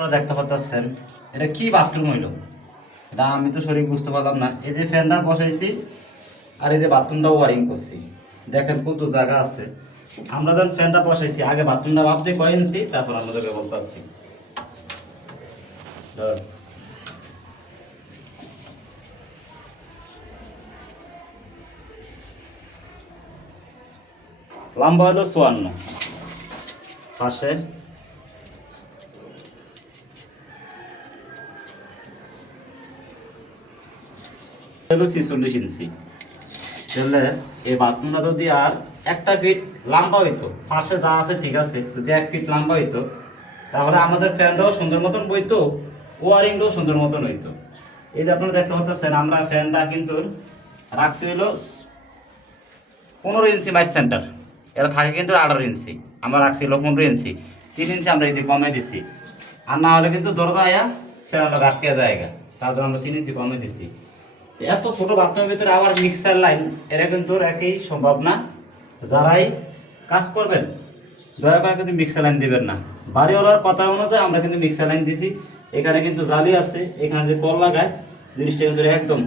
আপনারা দেখতে পাচ্ছেন এটা কি বাথরুম হইল, এটা আমি তো সঠিক বুঝতে পারলাম না। এই যে ফ্যানটা বসাইছি আর এই যে বাথরুমটা ওয়ারিং করছি, দেখেন কত জায়গা আছে। আমরা যখন ফ্যানটা বসাইছি আগে বাথরুমটা ভাবতে করে নিছি, তারপর আপনাদেরকে বলতে পারছি। লম্বা হলো 54, পাশে হলো 46 ইঞ্চি। তাহলে এই বাথরুমটা যদি আর 1 ফিট লম্বা হইতো, পাশে যা আছে ঠিক আছে, যদি 1 ফিট লম্বা হইতো তাহলে আমাদের ফ্যানটাও সুন্দর মতন বইতো, ওয়ারিংটাও সুন্দর মতন হইতো। এই যে আপনারা দেখতে পাচ্ছেন আমরা ফ্যানটা কিন্তু রাখছি হলো 15 ইঞ্চি মাইস সেন্টার, এটা থাকে কিন্তু 18 ইঞ্চি, আমরা রাখছি হলো 15 ইঞ্চি। 3 ইঞ্চি আমরা এই যে কমে দিছি, আর না হলে কিন্তু দরজা আয়া ফ্যানটা আটকে জায়গা, তার জন্য আমরা 3 ইঞ্চি কমে দিছি। এত ছোট বাথরুমের ভিতরে আবার মিক্সার লাইন, এটা কিন্তু একই সম্ভব না। যারাই কাজ করবেন দয়া করে কিন্তু মিক্সার লাইন দিবেন না। বাড়িওয়ালার কথা অনুযায়ী আমরা কিন্তু মিক্সার লাইন দিছি। এখানে কিন্তু জালি আছে, এখানে যে কল লাগায় জিনিসটা কিন্তু একদম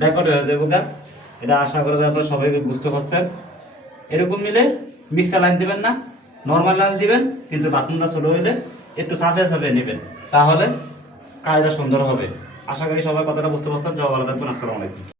ব্যাকওয়ার্ড হয়ে যাবে। এটা আশা করা যায় আপনারা সবাই বুঝতে পারছেন। এরকম মিলে মিক্সার লাইন দিবেন না, নর্মাল লাইন দিবেন, কিন্তু বাথরুমটা ছোট হইলে একটু সাফিয়ে সাফিয়ে নেবেন, তাহলে কাজটা সুন্দর হবে। আশা করি সবাই কথাটা বুঝতে পারছেন। সবাই ভালো থাকবেন। আসসালামু আলাইকুম।